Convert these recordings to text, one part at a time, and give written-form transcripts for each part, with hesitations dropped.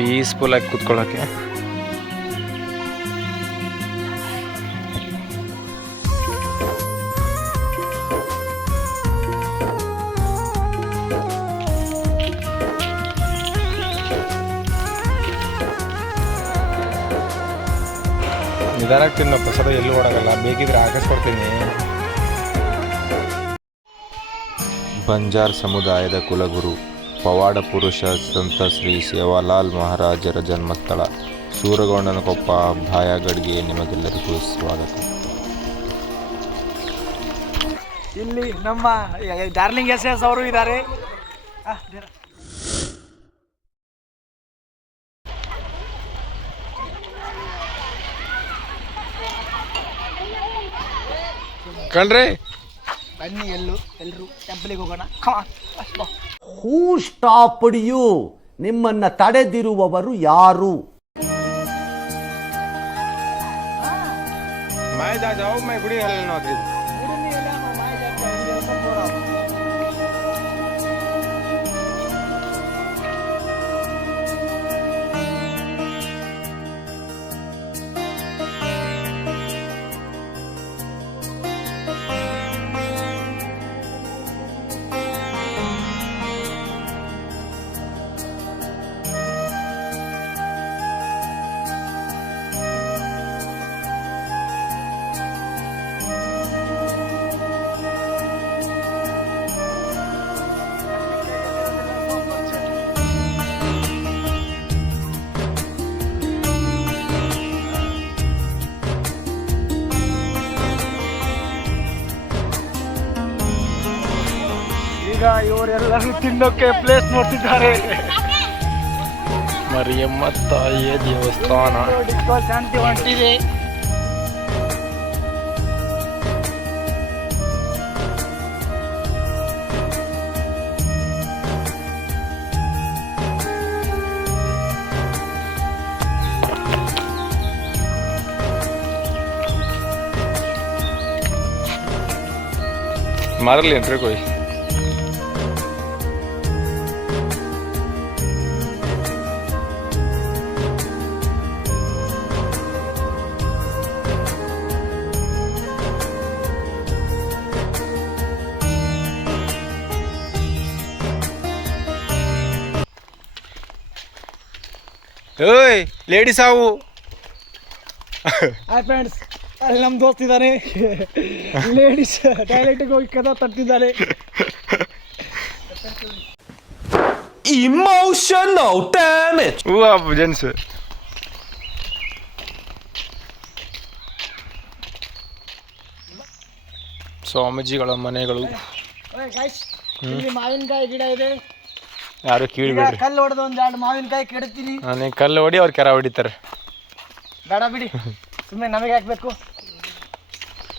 ಪೀಸ್ಫುಲ್ಲಾಗಿ ಕೂತ್ಕೊಳ್ಳೋಕ್ಕೆ. ನಿಧಾನಕ್ಕೆ ತಿನ್ನೋ ಪ್ರಸಾದ ಎಲ್ಲೂ ಓಡಾಗಲ್ಲ, ಬೇಕಿದ್ರೆ ಹಾಕಿಸ್ಕೊಡ್ತೀನಿ. ಬಂಜಾರ್ ಸಮುದಾಯದ ಕುಲಗುರು ಪವಾಡ ಪುರುಷ ಸಂತ ಶ್ರೀ ಸೇವಾಲಾಲ್ ಮಹಾರಾಜರ ಜನ್ಮಸ್ಥಳ ಸೂರಗೊಂಡನಕೊಪ್ಪ ಭಾಯಗಡ್ಗೆ ನಿಮಗೆಲ್ಲರಿಗೂ ಸ್ವಾಗತ. ಇಲ್ಲಿ ನಮ್ಮ ಡಾರ್ಲಿಂಗ್ ಎಸ್ ಅವರು ಇದ್ದಾರೆ. ಕಣ್ರಿ ಬನ್ನಿ ಎಲ್ಲರೂ ಟೆಂಪಲಿಗೆ ಹೋಗೋಣ. ಹೂ ಸ್ಟಾಪ್ಡ್ ಯು? ನಿಮ್ಮನ್ನ ತಡೆದಿರುವವರು ಯಾರು? ಈಗ ಇವರೆಲ್ಲರೂ ತಿನ್ನೋಕೆ ಪ್ಲೇಸ್ ನೋಡ್ತಿದ್ದಾರೆ. ಮರಿಯಮ್ಮ ತಾಯಿಯ ದೇವಸ್ಥಾನ. ಶಾಂತಿ ಹೊಂಟಿದೆ. Morally entry ಕೊಯ್. ಓಯ್ ಲೇಡೀಸ್ ಆವು. ಹಾಯ್ ಫ್ರೆಂಡ್ಸ್, ಅಲ್ಲಿ ನಮ್ಮ ದೋಸ್ತ್ ಇದ್ದಾನೆ. ಲೇಡೀಸ್ ಟಾಯ್ಲೆಟ್ಗೆ ಹೋಗಿ ಕದ ತಟ್ಟಿದ್ದಾರೆ. Emotional damage. ಜೆಂಟ್ಸ್ ಸ್ವಾಮೀಜಿಗಳ ಮನೆಗಳು. ಇಲ್ಲಿ ಮಾವಿನಕಾಯಿ ಗಿಡ ಇದೆ. ಯಾರು ಕೀಳ್ಬೇಡ್ರಿ. ಕಲ್ಲು ಹೊಡೆದು ಒಂದು 2 ಮಾವಿನಕಾಯಿ ಕೆಡ್ತೀನಿ. ನಾನೇ ಕಲ್ಲು ಹೊಡಿ, ಅವ್ರು ಕೆರ ಹೊಡಿತಾರೆ. ಬೇಡ ಬಿಡಿ, ಸುಮ್ಮನೆ ನಮಗೆ ಹಾಕ್ಬೇಕು.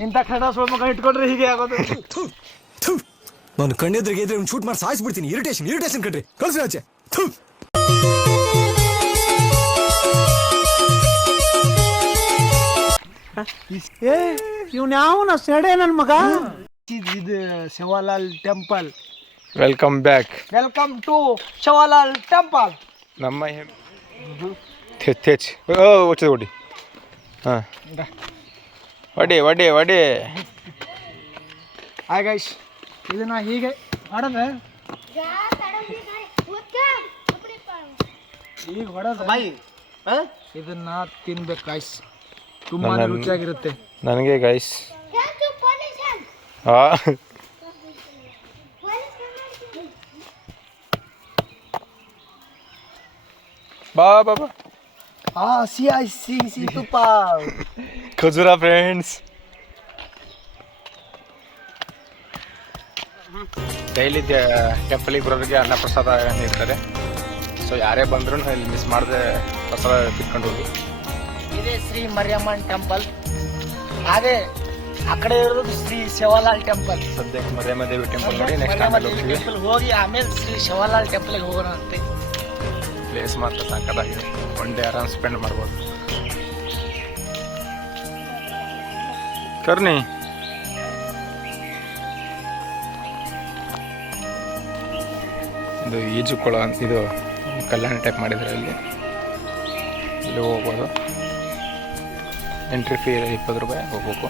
ಇಂಥ ಕಡ ಸೋಮಕ ಇಟ್ಕೊಂಡ್ರೆ ಹೀಗೆ ಆಗೋದು. ನಾನು ಕಣ್ಣೆದ್ರಿಗೆ ಇದ್ರೆ ಶೂಟ್ ಮಾಡಿ ಸಾಯಿಸ್ಬಿಡ್ತೀನಿ. ಇರಿಟೇಷನ್ ಕಣ್ರಿ, ಕಳ್ಸಿ ಆಚೆ. ಇವ್ನ ಯಾವನ ಸೆಡೆ ನನ್ನ ಮಗ. ಇದು Shivlal temple. Welcome back. Welcome to Shivlal temple. ನಮ್ಮ ತೆಚ್ ಒಚ್ಚದ ಹೊಡಿ. ಹಾಂ ವಡೆ. ಹಾಯ್ ಗೈಸ್, ಇದನ್ನ ಹೀಗೆ ಹೊಡೆದ್ರೆ ಈಗ ಹೊಡೆದ್ರೆ ಇದನ್ನ ತಿನ್ಬೇಕು ಗೈಸ್. ತುಂಬಾ ರುಚಿಯಾಗಿರುತ್ತೆ. ನನಗೆ ಗೈಸ್. ಹಾಂ ಬಾ ಸಿ ತುಪ್ಪ. ಖಜೂರ ಫ್ರೆಂಡ್ಸ್. ಡೈಲಿ ಟೆಂಪಲಿಗೆ ಬರೋರಿಗೆ ಅನ್ನ ಪ್ರಸಾದ ನೀಡ್ತಾರೆ. ಸೊ ಯಾರೇ ಬಂದರೂ ಇಲ್ಲಿ ಮಿಸ್ ಮಾಡದೆ ಪ್ರಸಾದ ತಿಳ್ಕೊಂಡು ಹೋಗಿ. ಇದೇ ಶ್ರೀ ಮರಿಯಮ್ಮನ್ ಟೆಂಪಲ್. ಅದೇ ಆ ಕಡೆ ಇರೋದು ಶ್ರೀ ಶಿವಲಾಲ್ ಟೆಂಪಲ್. ಸದ್ಯಕ್ಕೆ ಮರಿಯಮ್ಮ ದೇವಿ ಟೆಂಪಲ್ ನೋಡಿ ನೆಕ್ಸ್ಟ್ ಆಮೇಲೆ ಹೋಗ್ತೀವಿ. ಹೋಗಿ ಆಮೇಲೆ ಶ್ರೀ ಶಿವಲಾಲ್ ಟೆಂಪಲ್ಗೆ ಹೋಗೋಣ ಅಂತೆ. ಪ್ಲೇಸ್ ಮಾತ್ರ ಸಾಕಾಗಿದೆ. ಒನ್ ಡೇ ಆರಾಮ್ ಸ್ಪೆಂಡ್ ಮಾಡ್ಬೋದು. ಕರ್ನಿ ಇದು ಈಜುಕೊಳ, ಇದು ಕಲ್ಯಾಣ ಟೈಪ್ ಮಾಡಿದ್ದಾರೆ ಇಲ್ಲಿ. ಇಲ್ಲಿ ಹೋಗ್ಬೋದು. ಎಂಟ್ರಿ ಫೀ 20 ರೂಪಾಯಿ ಹೋಗ್ಬೇಕು.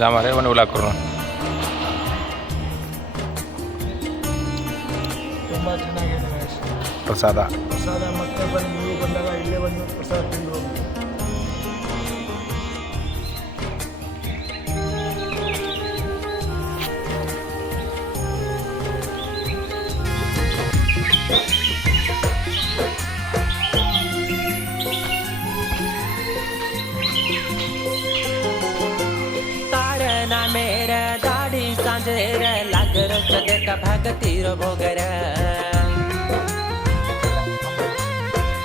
ಜಾಮಾರೆ ಒಂದು ಉಲಾಕರು ತುಂಬ ಚೆನ್ನಾಗಿದೆ ಪ್ರಸಾದ. ಪ್ರಸಾದ. ಮತ್ತೆ ಬಂದು ನೀವು ಬಂದಾಗ ಇಲ್ಲೇ ಬಂದು ಪ್ರಸಾದ ತಿಂದು ಹೋಗಿ. मेरा दाढ़ी सांझेर लागर जगे का भगतीर भोगर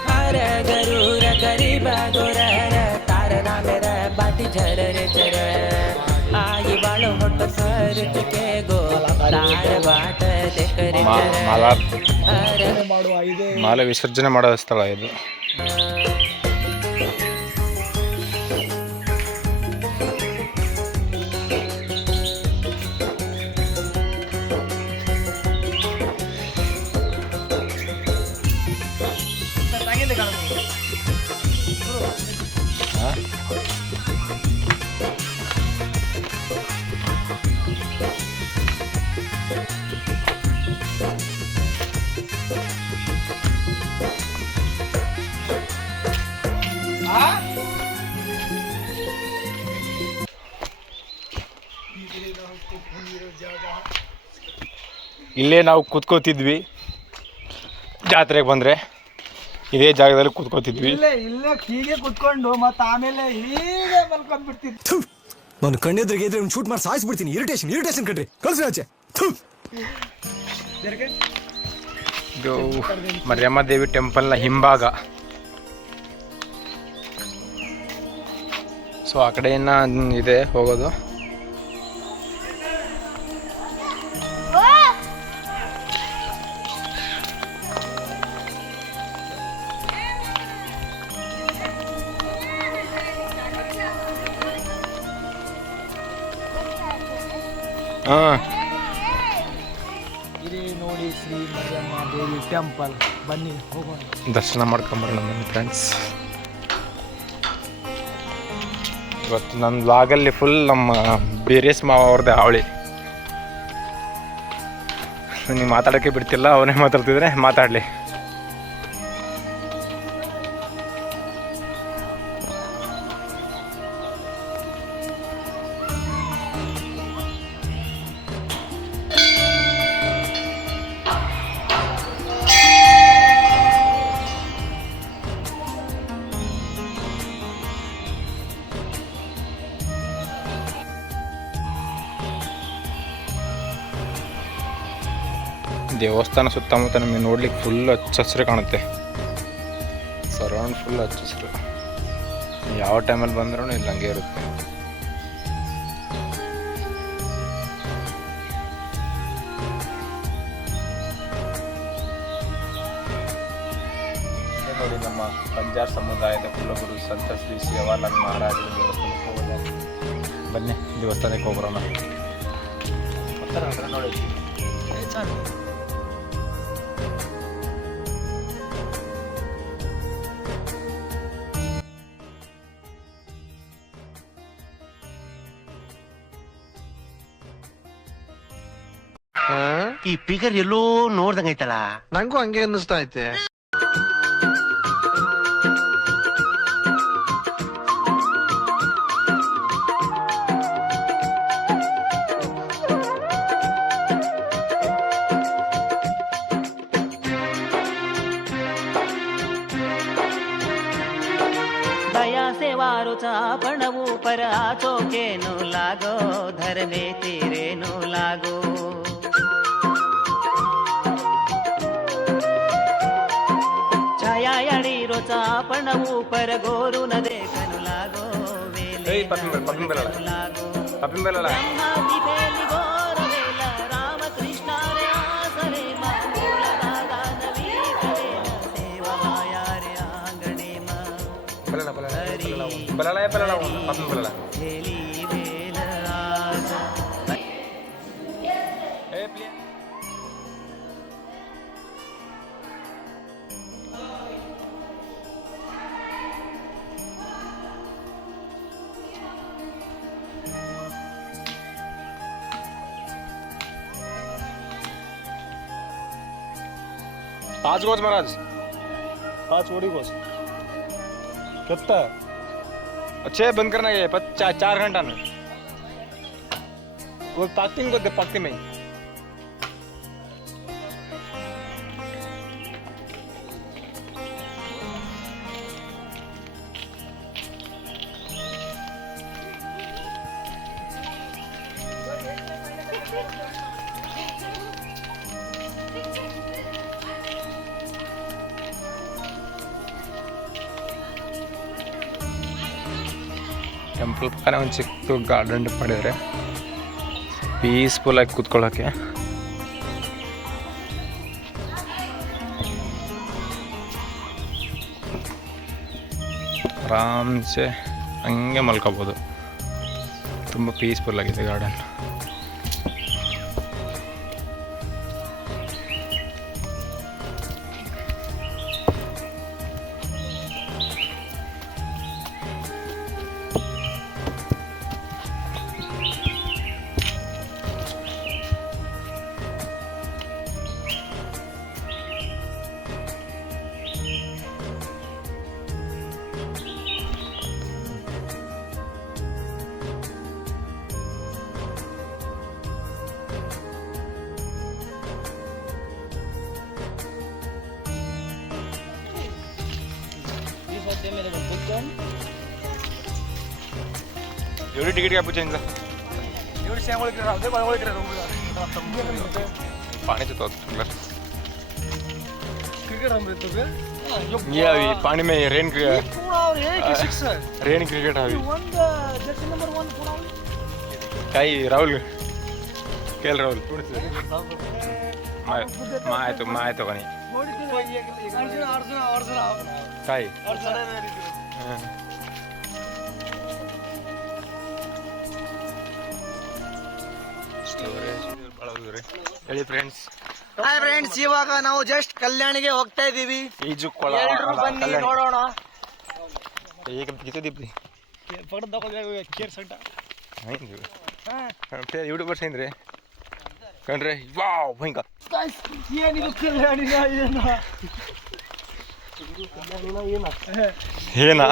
हर गरूर गरीब गोरर तार नामेर बाटी झर रे झर आई बाळ होट सर के गो तार बाट देखरे ಮಾಡುವ ಇದೇ ಮಾಲೆ ವಿಸರ್ಜನೆ ಮಾಡೋ ಸ್ಥಳ ಇದು. ಇಲ್ಲೇ ನಾವು ಕೂತ್ಕೋತಿದ್ವಿ ಜಾತ್ರೆಗೆ ಬಂದರೆ. ಇದೇ ಜಾಗದಲ್ಲಿ ಕೂತ್ಕೋತಿದ್ವಿ. ಇಲ್ಲೇ ಹೀಗೆ ಕುತ್ಕೊಂಡು ಮತ್ತೆ ಆಮೇಲೆ ಹೀಗೆ ಮಲ್ಕೊಂಡ್ಬಿಡ್ತಿದ್ವಿ. ನಾನು ಕಣ್ಣೆದ್ರಿಗೆ ಇದ್ರೆ ಶೂಟ್ ಮಾಡಿ ಸಾಯಿಸ್ಬಿಡ್ತೀನಿ. ಇರಿಟೇಷನ್ ಕಣ್ರಿ, ಕಳ್ಸಿ ಆಚೆ. ಇದು ಮರಿಯಮ್ಮ ದೇವಿ ಟೆಂಪಲ್ನ ಹಿಂಭಾಗ. ಸೊ ಆ ಕಡೆಯಿಂದ ಇದೆ ಹೋಗೋದು. ಇದೇ ನೋಡಿ ಶ್ರೀ ಮರಿಯಮ್ಮ ದೇವಿ ಟೆಂಪಲ್. ಬನ್ನಿ ಹೋಗೋಣ, ದರ್ಶನ ಮಾಡ್ಕೊಂಬರೋಣ ನಮ್ಮ ಫ್ರೆಂಡ್ಸ್. ಇವತ್ತು ನನ್ನ ಬ್ಲಾಗಲ್ಲಿ ಫುಲ್ ನಮ್ಮ ಬೇರೇಸ್ ಮಾವ ಅವ್ರದ್ದೇ ಹಾವಳಿ. ನೀವು ಮಾತಾಡೋಕ್ಕೆ ಬಿಡ್ತಿಲ್ಲ, ಅವನೇ ಮಾತಾಡ್ತಿದ್ರೆ ಮಾತಾಡಲಿ. ದೇವಸ್ಥಾನ ಸುತ್ತಮುತ್ತ ನಮಗೆ ನೋಡ್ಲಿಕ್ಕೆ ಫುಲ್ ಹಚ್ಚ ಹಸಿರು ಕಾಣುತ್ತೆ. ಸರೌಂಡ್ ಫುಲ್ ಹಚ್ಚ ಹಸಿರು. ಯಾವ ಟೈಮಲ್ಲಿ ಬಂದ್ರೂ ಇಲ್ಲಿ ಹಂಗೆ ಇರುತ್ತೆ. ನೋಡಿ ನಮ್ಮ ಬಂಜಾರ್ ಸಮುದಾಯದ ಕುಲಗುರು ಸಂತ ಶ್ರೀ ಸೇವಾಲಾಲ್ ಮಹಾರಾಜರ ದೇವಸ್ಥಾನಕ್ಕೆ ಹೋಗೋಣ. ಬನ್ನಿ ದೇವಸ್ಥಾನಕ್ಕೆ ಹೋಗೋಣ. ನೋಡಿ ಈ ಫಿಗರ್ ಎಲ್ಲೋ ನೋಡ್ದಂಗೈತಲ್ಲ. ನಂಗೂ ಹಂಗೆ ಅನ್ನಿಸ್ತಾ ಐತೆ. दया से वारुचा पणवू पर चोकेनु लागो धरने तीरेनु लागो छाया याडी रोचा पणवू पर गोरू न देखनु लागो वेले लागो ब्रह्मादी फेली गोर ಬಲಲ್ಲ ಬಲಲ್ಲ ಪಾಪ ಬಲಲ್ಲ ಹೇಳಿ ವೇಲಾಗ ಏ ಪ್ಲೇ पाच गोज महाराज 5 ओडी गोज कितना अच्छे बंद करना ये 4 घंटा में वो पाकती में ಟೆಂಪಲ್ ಪಕ್ಕನೆ ಒಂದು ಚಿಕ್ಕ ಗಾರ್ಡನ್ ಮಾಡಿದರೆ ಪೀಸ್ಫುಲ್ಲಾಗಿ ಕೂತ್ಕೊಳ್ಳೋಕ್ಕೆ ಆರಾಮ್ಸೆ ಹಂಗೆ ಮಲ್ಕೋಬೋದು. ತುಂಬ ಪೀಸ್ಫುಲ್ಲಾಗಿದೆ ಗಾರ್ಡನ್. एवढी तिकीट काय पूजा एवढी शेंगोळी राहू दे पाण्याचं तो क्रिकेट रमते तुझे ये अभी पानी में रेन क्रिकेट हवी काही राहुल केल राहुल मायतो का नाही काय ಹೇಳಿ ಫ್ರೆಂಡ್ಸ್. ಹಾಯ್ ಫ್ರೆಂಡ್ಸ್, ಇವಾಗ ನಾವು ಜಸ್ಟ್ ಕಲ್ಯಾಣಿಗೆ ಹೋಗ್ತಾ ಇದೀವಿ. ಈಜುಕೊಳ ಬನ್ನಿ ನೋಡೋಣ. ಈಗ ಕಿತ್ತದೀಪ್ತಿ ಕೇರ್ ಸಂಟ ಯೂಟ್ಯೂಬರ್ಸ್ ಏನ್ರಿ ಕಣ್ರಿ ವಾವ್ ಭಯಂಕ ಏನಿದು ಕಲ್ಯಾಣಿನ ಏನಾ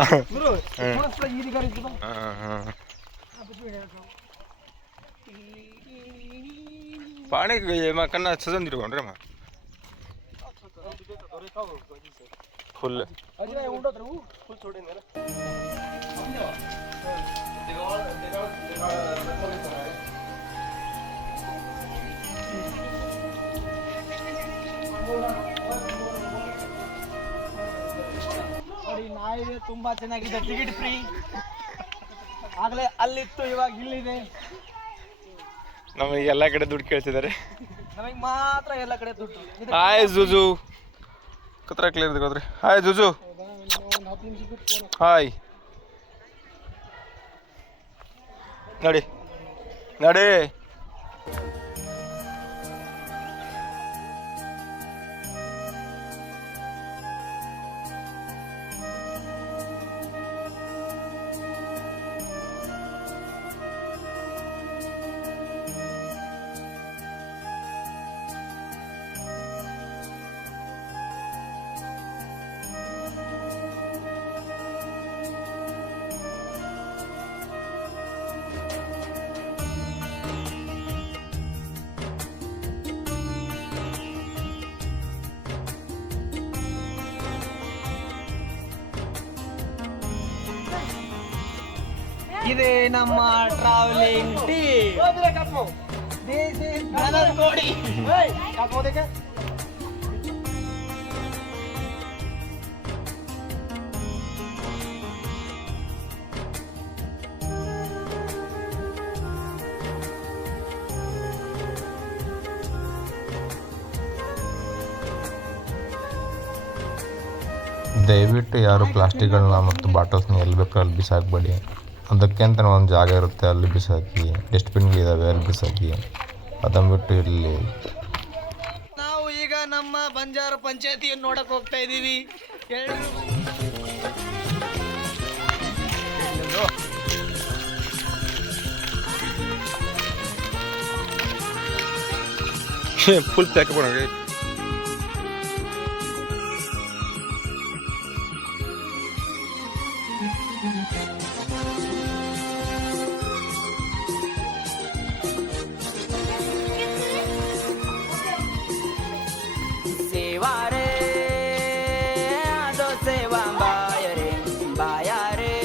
पाणी कन्ना सजंदिरकोंड्रे मा फुल ನಾಯಿದೆ, ತುಂಬಾ ಚೆನ್ನಾಗಿದೆ. Ticket free. ಆಗ್ಲೇ ಅಲ್ಲಿತ್ತು, ಇವಾಗ ಇಲ್ಲಿದೆ. ನಮಗೆ ಎಲ್ಲ ಕಡೆ ದುಡ್ಡು ಕೇಳ್ತಿದ್ದಾರೆ, ನಮಗೆ ಮಾತ್ರ ಎಲ್ಲ ಕಡೆ ದುಡ್ಡು. ಹಾಯ್ ಜುಜು ಕತ್ರ ಕ್ಲಿಯರ್ ಹೋದ್ರಿ. ಹಾಯ್ ಜುಜು, ಹಾಯ್ ನಡಿ ನಡಿ. ಇದೇ ನಮ್ಮ traveling team. This is brother ಕೋಡಿ. ದಯವಿಟ್ಟು ಯಾರು ಪ್ಲಾಸ್ಟಿಕ್ಗಳನ್ನ ಮತ್ತು ಬಾಟಲ್ಸ್ನ ಎಲ್ಲಿ ಬೇಕಾದ್ರೂ ಅಲ್ಲಿ ಬಿಸಾಕಬೇಡಿ. ಅದಕ್ಕೆ ಅಂತ ಒಂದು ಜಾಗ ಇರುತ್ತೆ, ಅಲ್ಲಿ ಬಿಸಾಕಿ. ಡಸ್ಟ್ಬಿನ್ಗಳಿದ್ದಾವೆ, ಅಲ್ಲಿ ಬಿಸಾಕಿ. ಅದನ್ನು ಬಿಟ್ಟು ಇಲ್ಲಿ ನಾವು ಈಗ ನಮ್ಮ ಬಂಜಾರ ಪಂಚಾಯತಿಯನ್ನು ನೋಡಕ್ ಹೋಗ್ತಾ ಇದೀವಿ. ಫುಲ್ ಪ್ಯಾಕ್ ಕೊಡೋಣ. सेवा रे आजो सेवा बाय रे बाया रे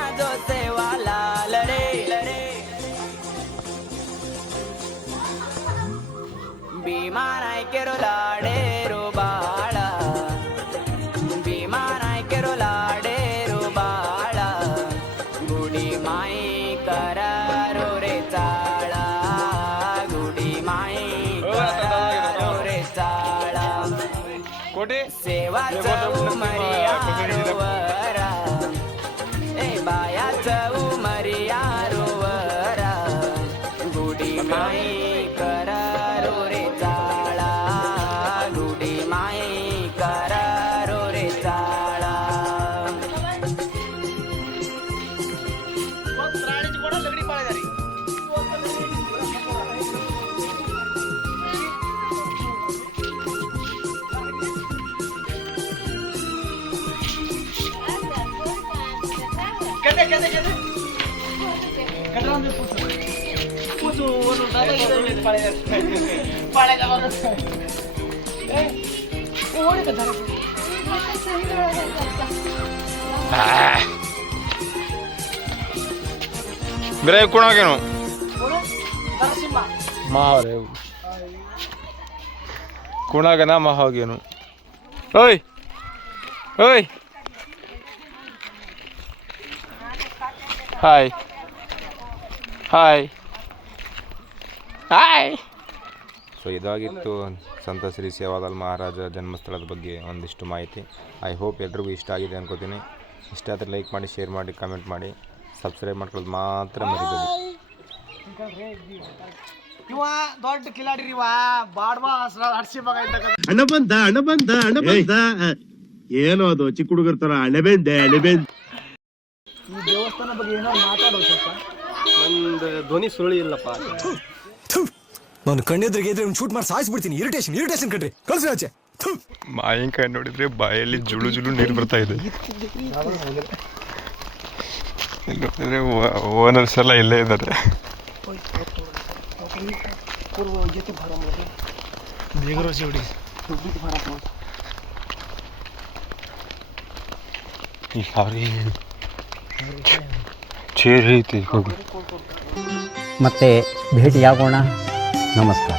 आजो सेवा लाल रे बीमार आहे केरो लाडे रो बाळा बीमार आहे केरो लाडे रो बाळा गुडी माई करारो रे चाळा गुडी माई करारो रे चाळा सेवाचा उमरिया रोवरा ए बायाचा उमरिया रोवरा गुडी माई करारो रे चाळा गुडी माई करारो रे चाळा लगडी पाळेदारी ಬೇರೆ ಕೊಡೋಗೇನು ನರಸಿಂಹ ಮಾವ್ರೆ ಕುಣಾಗನ ಹೋಗೇನು. ಓಯ್ ಓಯ್ ಹಾಯ್ ಹಾಯ್ ಹಾಯ್. ಸೊ ಇದಾಗಿತ್ತು ಸಂತ ಶ್ರೀ ಸೇವಾಲಾಲ್ ಮಹಾರಾಜ ಜನ್ಮಸ್ಥಳದ ಬಗ್ಗೆ ಒಂದಿಷ್ಟು ಮಾಹಿತಿ. ಐ ಹೋಪ್ ಎಲ್ರಿಗೂ ಇಷ್ಟ ಆಗಿದೆ ಅನ್ಕೋತೀನಿ. ಇಷ್ಟ ಆದರೆ ಲೈಕ್ ಮಾಡಿ, ಶೇರ್ ಮಾಡಿ, ಕಮೆಂಟ್ ಮಾಡಿ, ಸಬ್ಸ್ಕ್ರೈಬ್ ಮಾಡ್ಕೊಳ್ಳೋದು ಮಾತ್ರ ಮರಿಬೇಡಿ. ಇವ ದೊಡ್ಡ ಕಿಲಾಡಿ ಇವ ಬಾಡ್ವಾ ಹರ್ಷಿ ಮಗ ಇದ್ದಾಗ ಹಣ ಬಂದ ಏನೋ ಅದು ಚಿಕ್ಕ ಹುಡುಗರ ತರ ಅಣಬೆಂದೆ ಈ ದೇವಸ್ಥಾನ ಬಗ್ಗೆ ಏನೋ ಮಾತಾಡೋ ಸ್ವಲ್ಪ. ಒಂದು ಧ್ವನಿ ಸುರುಳಿ ಇಲ್ಲಪ್ಪ. ನಾನು ಕಣ್ಣೆದ್ರಿಗೆ ಇದ್ರೆ ಶೂಟ್ ಮಾಡಿ ಸಾಯಿಸ್ಬಿಡ್ತೀನಿ. ಇರಿಟೇಷನ್ ಕಣ್ರಿ, ಕಳ್ಸಿ ಆಚೆ. ಮಾವಿನಕಾಯಿ ನೋಡಿದ್ರೆ ಬಾಯಲ್ಲಿ ಜುಳು ಜುಳು ನೀರು ಬರ್ತಾ ಇದೆ. ನೋಡಿದ್ರೆ ಓನರ್ಸ್ ಎಲ್ಲ ಇಲ್ಲೇ ಇದ್ದಾರೆ. ಮತ್ತೆ ಭೇಟಿಯಾಗೋಣ. ನಮಸ್ಕಾರ.